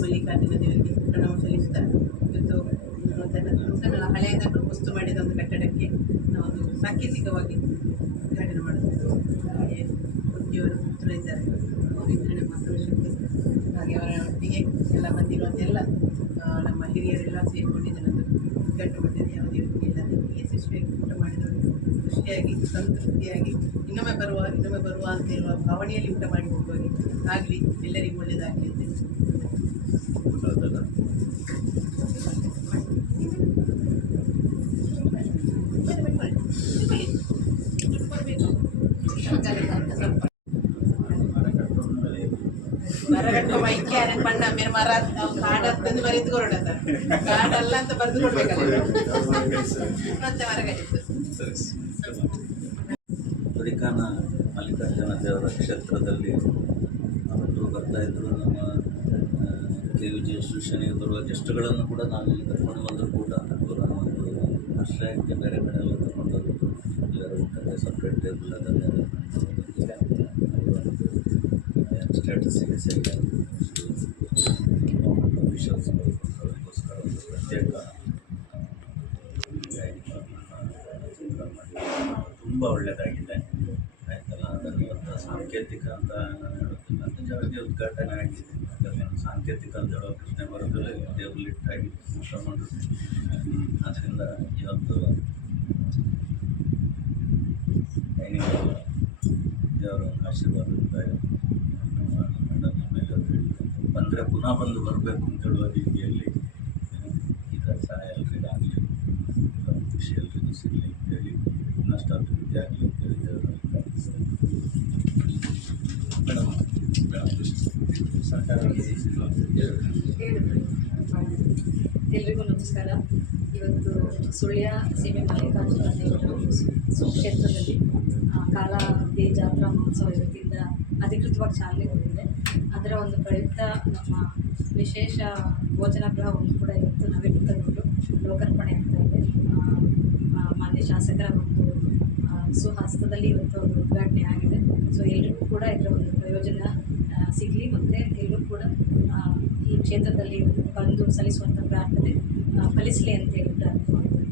ಮಲ್ಲಿಕಾರ್ಜುನ ದೇವರಿಗೆ ಪ್ರಣಾಮ ಸಲ್ಲಿಸುತ್ತಾರೆ. ಇವತ್ತು ನೂತನ ಹಳೆಯದನ್ನು ವಸ್ತು ಮಾಡಿದ ಒಂದು ಕಟ್ಟಡಕ್ಕೆ ನಾವು ಸಾಂಕೇತಿಕವಾಗಿ ಉದ್ಘಾಟನೆ ಮಾಡುತ್ತಿದ್ದು, ಹಾಗೆ ಪೂಜ್ಯವರು ಪುತ್ರ ಇದ್ದಾರೆ, ಅವರಿಂದ ಮಕ್ಕಳು ಶಕ್ತಿ, ಹಾಗೆ ಅವರ ಒಟ್ಟಿಗೆ ಎಲ್ಲ ಬಂದಿರುವಂತೆಲ್ಲ ನಮ್ಮ ಹಿರಿಯರೆಲ್ಲ ಸೇರಿಕೊಂಡಿದ್ದನ್ನು ಉದ್ಘಾಟನೆ ಮಾಡಿದ್ದಾರೆ. ಯಾವುದೇ ವ್ಯಕ್ತಿ ಇಲ್ಲ ಯಶಸ್ವಿಯಾಗಿ ಊಟ ಮಾಡಿದವರು ಖುಷಿಯಾಗಿ ಸಂತೃಪ್ತಿಯಾಗಿ ಇನ್ನೊಮ್ಮೆ ಬರುವ ಅಂತ ಹೇಳುವ ಭಾವನೆಯಲ್ಲಿ ಊಟ ಮಾಡಿ ಹೋಗುವಾಗೆ ಆಗಲಿ, ಎಲ್ಲರಿಗೂ ಒಳ್ಳೆಯದಾಗಲಿ ಅಂತ ಮರಗಟ್ಟು ವೈಕ್ಯ ಪಂಡ ಮೇರೆ ಮರ ಕಾಡ ತಂದು ಬರೆದು ಕೊಡೋಣ ಕಾಡಲ್ಲ ಅಂತ ಬರೆದು ಕೊಡ್ಬೇಕಲ್ಲ ಮತ್ತೆ ಮರಗಟ್ಟು ಬರಿಕಾನ ಮಲ್ಲಿಕಾರ್ಜುನ ದೇವರ ಕ್ಷೇತ್ರದಲ್ಲಿ ನಾವೆಲ್ಲರೂ ಬರ್ತಾ ಇದ್ದರು. ನಮ್ಮ ಕೆ ವಿ ಜಿ ಶನಿಗೆ ಬರುವ ಗೆಸ್ಟ್ಗಳನ್ನು ಕೂಡ ನಾವಿಲ್ಲಿ ಕರ್ಕೊಂಡು ಬಂದರೂ ಕೂಡ ಅವರ ಒಂದು ಆಶ್ರಯಕ್ಕೆ ಬೇರೆ ಕಡೆ ಎಲ್ಲ ಕರ್ಕೊಂಡು ಹೋಗಿದ್ದು, ಎಲ್ಲರ ಊಟಕ್ಕೆ ಸಪ್ರೇಟ್ ಟೇಬಲ್ ಅದನ್ನೆಲ್ಲ ಸ್ಟೇಟಸ್ಸಿಗೆ ಸರಿಯಾಗಿ ಅಫಿಷಿಯಲ್ಸ್ಗಳು ಅವರಿಗೋಸ್ಕರ ಒಂದು ಪ್ರತ್ಯೇಕ ತುಂಬ ಒಳ್ಳೆಯದಾಗಿದೆ ಆಯ್ತಲ್ಲ. ಅದನ್ನು ಇವತ್ತು ಸಾಂಕೇತಿಕ ಅಂತ ನಾನು ಹೇಳೋದಿಲ್ಲ, ನಿಜವಾಗಿ ಉದ್ಘಾಟನೆ ಆಗಿದೆ. ಅದರಲ್ಲಿ ಸಾಂಕೇತಿಕ ಅಂತ ಹೇಳೋ ಪ್ರಶ್ನೆ ಬರೋದಿಲ್ಲ. ಟೇಬಲ್ ಇಟ್ಟಾಗಿ ಊಟ ಮಾಡೋದು. ಅದರಿಂದ ಇವತ್ತು ಡೈನಿಂಗ್ ದೇವರ ಆಶೀರ್ವಾದದಿಂದ ಮೇಡಮ್ ಮೇಲೆ ಬಂದರೆ ಪುನಃ ಬಂದು ಬರಬೇಕು ಅಂತ ಹೇಳುವ ರೀತಿಯಲ್ಲಿ ಇದರ ಸಹಾಯ ಎಲ್ರಿಗೂ ಆಗಲಿ, ಖುಷಿ ಎಲ್ರಿಗೂ ಸಿಗಲಿ ಅಂತೇಳಿ, ಇನ್ನಷ್ಟು ಅಭಿವೃದ್ಧಿ ಆಗಲಿ ಅಂತೇಳಿ ದೇವರಲ್ಲಿ ಪ್ರಾರ್ಥಿಸ್ತಾರೆ. ಮೇಡಮ್ ಎಲ್ರಿಗೂ ನಮಸ್ಕಾರ. ಇವತ್ತು ಸುಳ್ಯ ಸೀಮೆ ಮಲ್ಲಿಕಾರ್ಜುನ ದೇವರ ಸುಕ್ಷೇತ್ರದಲ್ಲಿ ಕಾಲಾದಿ ಜಾತ್ರಾ ಮಹೋತ್ಸವ ಇವತ್ತಿಂದ ಅಧಿಕೃತವಾಗಿ ಚಾಲನೆಗೊಂಡಿದೆ. ಅದರ ಒಂದು ಪ್ರಯುಕ್ತ ನಮ್ಮ ವಿಶೇಷ ಭೋಜನಗೃಹ ಒಂದು ಕೂಡ ಇವತ್ತು ನವೀಕೃತಗೊಂಡು ಲೋಕಾರ್ಪಣೆ ಆಗ್ತಾ ಇದೆ. ಮಾನ್ಯ ಶಾಸಕರ ಒಂದು ಸುಹಸ್ತದಲ್ಲಿ ಇವತ್ತು ಅದು ಉದ್ಘಾಟನೆ ಆಗಿದೆ. ಸೊ ಎಲ್ರಿಗೂ ಕೂಡ ಇದರ ಒಂದು ಪ್ರಯೋಜನ ಸಿಗಲಿ ಮತ್ತು ಎಲ್ಲರೂ ಕೂಡ ಈ ಕ್ಷೇತ್ರದಲ್ಲಿ ಬಂದು ಸಲ್ಲಿಸುವಂಥ ಪ್ರಾರ್ಥನೆ ಫಲಿಸಲಿ ಅಂತ ಹೇಳಿ ಪ್ರಾರ್ಥನೆ ಮಾಡ್ತೀನಿ.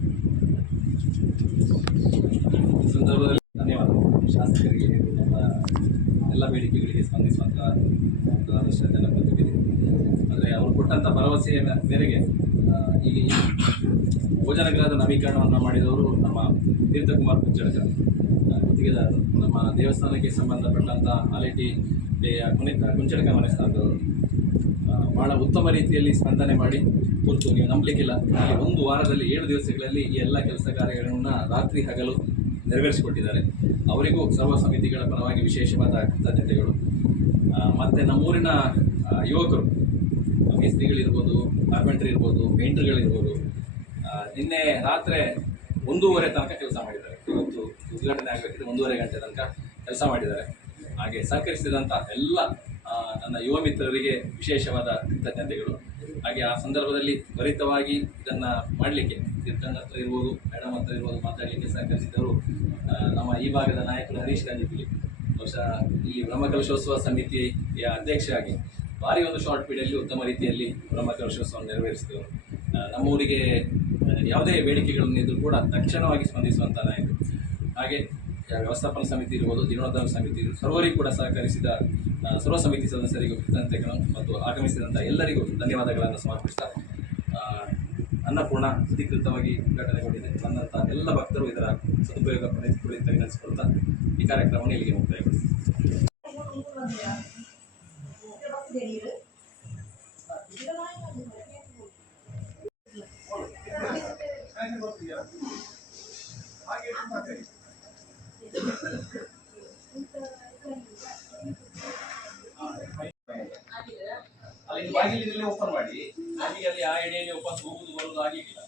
ಸಂದರ್ಭದಲ್ಲಿ ಧನ್ಯವಾದ ಶಾಸಕರಿಗೆ, ನಮ್ಮ ಎಲ್ಲ ಬೇಡಿಕೆಗಳಿಗೆ ಸ್ಪಂದಿಸುವಂಥ ಒಂದಷ್ಟು ಜನ ಬಂದಿದೆ. ಅಂದರೆ ಅವರು ಕೊಟ್ಟಂಥ ಭರವಸೆಯ ಮೇರೆಗೆ ಈಗ ಈ ಭೋಜನಗೃಹದ ನವೀಕರಣವನ್ನು ಮಾಡಿದವರು ನಮ್ಮ ತೀರ್ಥಕುಮಾರ್ ಕುಂಚಳಕರ್ ಗುತ್ತಿಗೆದಾರರು. ನಮ್ಮ ದೇವಸ್ಥಾನಕ್ಕೆ ಸಂಬಂಧಪಟ್ಟಂಥ ಆಲೇಟಿಯ ಕುಂಚಳಕ ಮನೆಸ್ಥಾನದವರು ಭಾಳ ಉತ್ತಮ ರೀತಿಯಲ್ಲಿ ಸ್ಪಂದನೆ ಮಾಡಿ ಕುರಿತು ನೀವು ನಂಬಲಿಕ್ಕಿಲ್ಲ, ಅಲ್ಲಿ ಒಂದು ವಾರದಲ್ಲಿ 7 ದಿವಸಗಳಲ್ಲಿ ಈ ಎಲ್ಲ ಕೆಲಸ ಕಾರ್ಯಗಳನ್ನು ರಾತ್ರಿ ಹಗಲು ನೆರವೇರಿಸಿಕೊಟ್ಟಿದ್ದಾರೆ. ಅವರಿಗೂ ಸರ್ವ ಸಮಿತಿಗಳ ಪರವಾಗಿ ವಿಶೇಷವಾದ ಕೃತಜ್ಞತೆಗಳು. ಮತ್ತು ನಮ್ಮೂರಿನ ಯುವಕರು, ಮೇಸ್ತ್ರಿಗಳಿರ್ಬೋದು, ಕಾರ್ಪೆಂಟ್ರ್ ಇರ್ಬೋದು, ಪೇಂಟ್ರ್ಗಳಿರ್ಬೋದು, ನಿನ್ನೆ ರಾತ್ರಿ 1:30 ತನಕ ಕೆಲಸ ಮಾಡಿದ್ದಾರೆ. ಇವತ್ತು ಉದ್ಘಾಟನೆ ಆಗಬೇಕಿದೆ 1:30 ಗಂಟೆ ತನಕ ಕೆಲಸ ಮಾಡಿದ್ದಾರೆ. ಹಾಗೆ ಸಹಕರಿಸಿದಂಥ ಎಲ್ಲ ನನ್ನ ಯುವ ಮಿತ್ರರಿಗೆ ವಿಶೇಷವಾದ ಕೃತಜ್ಞತೆಗಳು. ಹಾಗೆ ಆ ಸಂದರ್ಭದಲ್ಲಿ ತ್ವರಿತವಾಗಿ ಇದನ್ನು ಮಾಡಲಿಕ್ಕೆ ತೀರ್ಥಣ್ಣ ಹತ್ರ ಇರ್ಬೋದು, ಮೇಡಮ್ ಹತ್ರ ಇರ್ಬೋದು, ಮಾತಾಡಲಿಕ್ಕೆ ಸಹಕರಿಸಿದವರು ನಮ್ಮ ಈ ಭಾಗದ ನಾಯಕರು ಹರೀಶ್ ಗಾಂಧಿಪಿಲಿ. ಬಹುಶಃ ಈ ಬ್ರಹ್ಮಕಲಶೋತ್ಸವ ಸಮಿತಿಯ ಅಧ್ಯಕ್ಷರಾಗಿ ಭಾರಿ ಒಂದು ಶಾರ್ಟ್ ಪೀರಿಯಡಲ್ಲಿ ಉತ್ತಮ ರೀತಿಯಲ್ಲಿ ಬ್ರಹ್ಮಕಲಶೋತ್ಸವವನ್ನು ನೆರವೇರಿಸಿದವರು. ನಮ್ಮೂರಿಗೆ ಯಾವುದೇ ಬೇಡಿಕೆಗಳನ್ನಿದ್ದರೂ ಕೂಡ ತಕ್ಷಣವಾಗಿ ಸ್ಪಂದಿಸುವಂಥ ನಾಯಕರು. ಹಾಗೆ ವ್ಯವಸ್ಥಾಪನಾ ಸಮಿತಿ ಇರ್ಬೋದು, ಜೀರ್ಣೋದ್ಧಾರ ಸಮಿತಿ ಸರ್ವರಿಗೂ ಕೂಡ ಸಹಕರಿಸಿದ ಸರ್ವ ಸಮಿತಿ ಸದಸ್ಯರಿಗೂ ಕೃತಜ್ಞತೆಗಳು ಮತ್ತು ಆಗಮಿಸಿದಂಥ ಎಲ್ಲರಿಗೂ ಧನ್ಯವಾದಗಳನ್ನು ಸಮರ್ಪಿಸ್ತಾ, ಅನ್ನಪೂರ್ಣ ಅಧಿಕೃತವಾಗಿ ಉದ್ಘಾಟನೆಗೊಂಡಿದೆ. ಬಂದಂಥ ಎಲ್ಲ ಭಕ್ತರು ಇದರ ಸದುಪಯೋಗ ಪಡೆದುಕೊಳ್ಳಿ ತೆಗೆದುಕೊಳ್ತಾ ಈ ಕಾರ್ಯಕ್ರಮವನ್ನು ಇಲ್ಲಿಗೆ ಮುಕ್ತಾಯಗೊಳಿಸಿ. ಬಾಗಿಲಿನಲ್ಲೇ ಓಪನ್ ಮಾಡಿ ನನಗೆ ಅಲ್ಲಿ ಆ ಎಡೆಯಲ್ಲಿ ವಾಪಸ್ ಹೋಗುದು ಬರುವುದು ಆಗಿಲ್ಲ.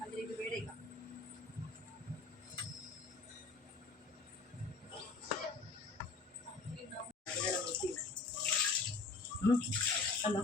ಅಂದ್ರೆ ಇದು ಬೇಡ ಈಗ. ಅಲ್ಲ